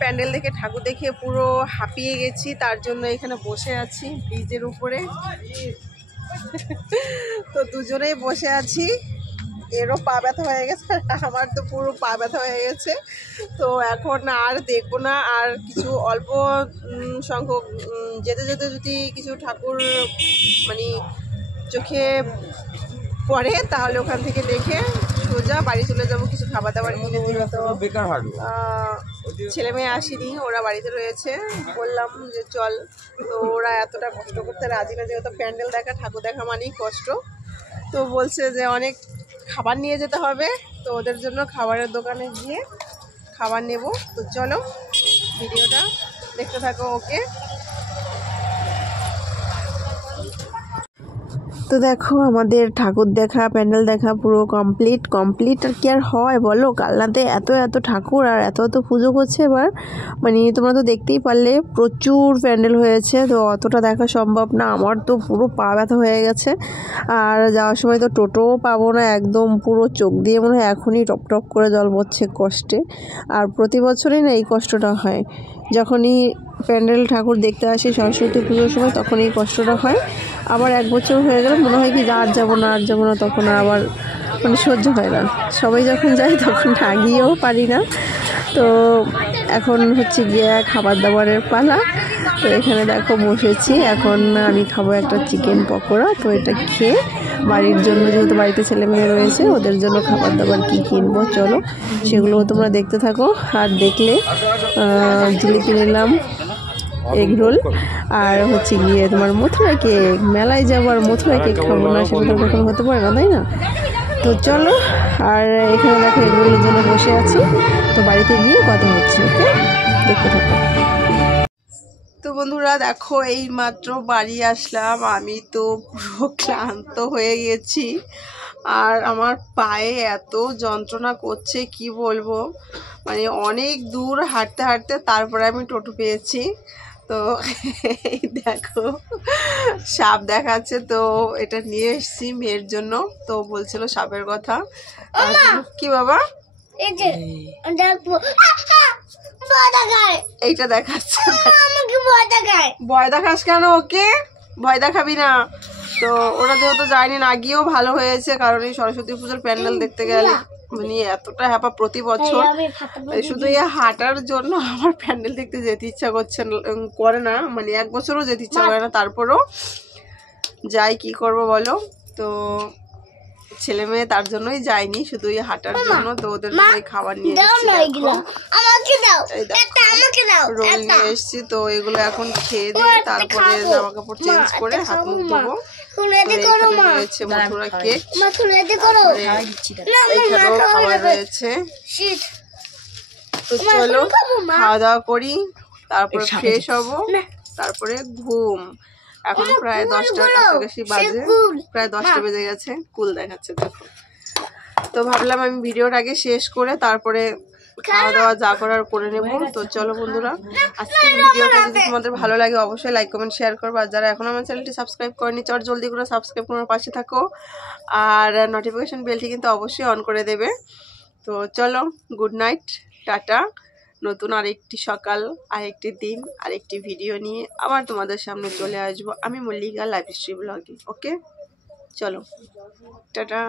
প্যান্ডেল দেখে ঠাকুর দেখে পুরো হাঁপিয়ে গেছি, তার জন্য এখানে বসে আছি ব্রিজের উপরে। তো দুজনেই বসে আছি, এরও পা ব্যথা হয়ে গেছে, আমার তো পুরো পা ব্যথা হয়ে গেছে। তো এখন আর দেখবো না, আর কিছু অল্প সংখ্যক যেতে যেতে যদি কিছু ঠাকুর মানে চোখে পড়ে তাহলে ওখান থেকে দেখে সোজা বাড়ি চলে যাবো। কিছু খাবার দাবার কিনে দিবে, তো ছেলে মেয়ে আসেনি, ওরা বাড়িতে রয়েছে। বললাম যে চল, তো ওরা এতটা কষ্ট করতে রাজি না, যেহেতু প্যান্ডেল দেখা ঠাকুর দেখা মানেই কষ্ট। তো বলছে যে অনেক খাবার নিয়ে যেতে হবে, তো ওদের জন্য খাবারের দোকানে গিয়ে খাবার নেব। তো চলো ভিডিওটা দেখতে থাকো। ওকে, তো দেখো আমাদের ঠাকুর দেখা প্যান্ডেল দেখা পুরো কমপ্লিট। আর কি আর হয় বলো, কালনাতে এত ঠাকুর আর এত পুজো করছে এবার, মানে তোমরা তো দেখতেই পারলে প্রচুর প্যান্ডেল হয়েছে। তো অতটা দেখা সম্ভব না, আমার তো পুরো পা ব্যথা হয়ে গেছে। আর যাওয়ার সময় তো টোটোও পাবো না, একদম পুরো চোখ দিয়ে মনে হয় এখনই টপ করে জল পড়ছে কষ্টে। আর প্রতি বছরই না এই কষ্টটা হয়, যখনই প্যান্ডেল ঠাকুর দেখতে আসি সরস্বতী পুজোর সময় তখন এই কষ্টটা হয়। আবার এক বছর হয়ে গেল মনে হয় কি আর যাবো না, তখন আবার মানে সহ্য হয় না। সবাই যখন যায় তখন না গিয়েও পারি না। তো এখন হচ্ছে গিয়ে খাবার দাবারের পালা। তো এখানে দেখো বসেছি, এখন আমি খাবো একটা চিকেন পকোড়া। তো এটা খেয়ে বাড়ির জন্য, যেহেতু বাড়িতে ছেলে মেয়ে রয়েছে, ওদের জন্য খাবার দাবার কী কিনবো চলো সেগুলো তোমরা দেখতে থাকো। আর দেখলে জিলিপি নিলাম, এগ রোল, আর হচ্ছে গিয়ে তোমার মথুরা কেক। মেলায় যাবো আর মথুরা কেক খাবো না, সেটা তো কখনো হতে পারে না, তাই না? তো চলো, আর এখানে দেখো এগ রোলের জন্য বসে আছি। তো বাড়িতে গিয়ে কথা হচ্ছে, ওকে দেখতে থাকো। তো বন্ধুরা দেখো এই মাত্র বাড়ি আসলাম, আমি তো পুরো ক্লান্ত হয়ে গেছি। আর আমার পায়ে এত যন্ত্রণা করছে কি বলবো, মানে অনেক দূর হাঁটতে তারপরে আমি টোটো পেয়েছি। তো এই দেখো সাপ দেখাচ্ছে, তো এটা নিয়ে এসেছি মেয়ের জন্য। তো বলছিল সাপের কথা। কি বাবা এইটা দেখাচ্ছে, ভয় দেখাস কেন? ওকে ভয় দেখাবি না। তো ওরা যেহেতু যায়নি, না গিয়েও ভালো হয়েছে, কারণ এই সরস্বতী পুজোর প্যান্ডেল দেখতে গেলে মানে এতটা হ্যাপা প্রতি বছর, শুধু এই হাঁটার জন্য আমার প্যান্ডেল দেখতে যেতে ইচ্ছা করে না, মানে এক বছরও যেতে ইচ্ছা করে না। তারপরও যাই, কি করব বলো। তো ছেলে মেয়ে তার জন্যই যায়নি, শুধু এই হাঁটার জন্য। তো ওদের জন্য খাবার নিয়ে এসেছি, রোল নিয়ে এসেছি। তো এগুলো এখন খেয়ে দিয়ে তারপরে জামা কাপড় চেঞ্জ করে হাত মুখ ধোবো। রয়েছে মথুরা কেক, এখানেও খাবার রয়েছে। তো চলো খাওয়া দাওয়া করি, তারপরে ফ্রেশ হবো, তারপরে ঘুম। এখন প্রায় 10টার কাছাকাছি বাজে, প্রায় 10টা বেজে গেছে, কুল দেখাচ্ছে দেখো। তো ভাবলাম আমি ভিডিওটা আগে শেষ করে তারপরে খাওয়া দাওয়া যা করার করে নেব। তো চলো বন্ধুরা, আজকের ভিডিওটা যদি তোমাদের ভালো লাগে অবশ্যই লাইক কমেন্ট শেয়ার করবো। আর যারা এখন আমার চ্যানেলটি সাবস্ক্রাইব করেনি চট জলদি করে সাবস্ক্রাইব করে পাশে থাকো, আর নোটিফিকেশন বেলটি কিন্তু অবশ্যই অন করে দেবে। তো চলো, গুড নাইট, টাটা। নতুন আরেকটি সকাল, আরেকটি দিন, আরেকটি ভিডিও নিয়ে আবার তোমাদের সামনে চলে আসবো আমি মল্লিকা লাইফ স্টাইল ব্লগে। ওকে, চলো টাটা।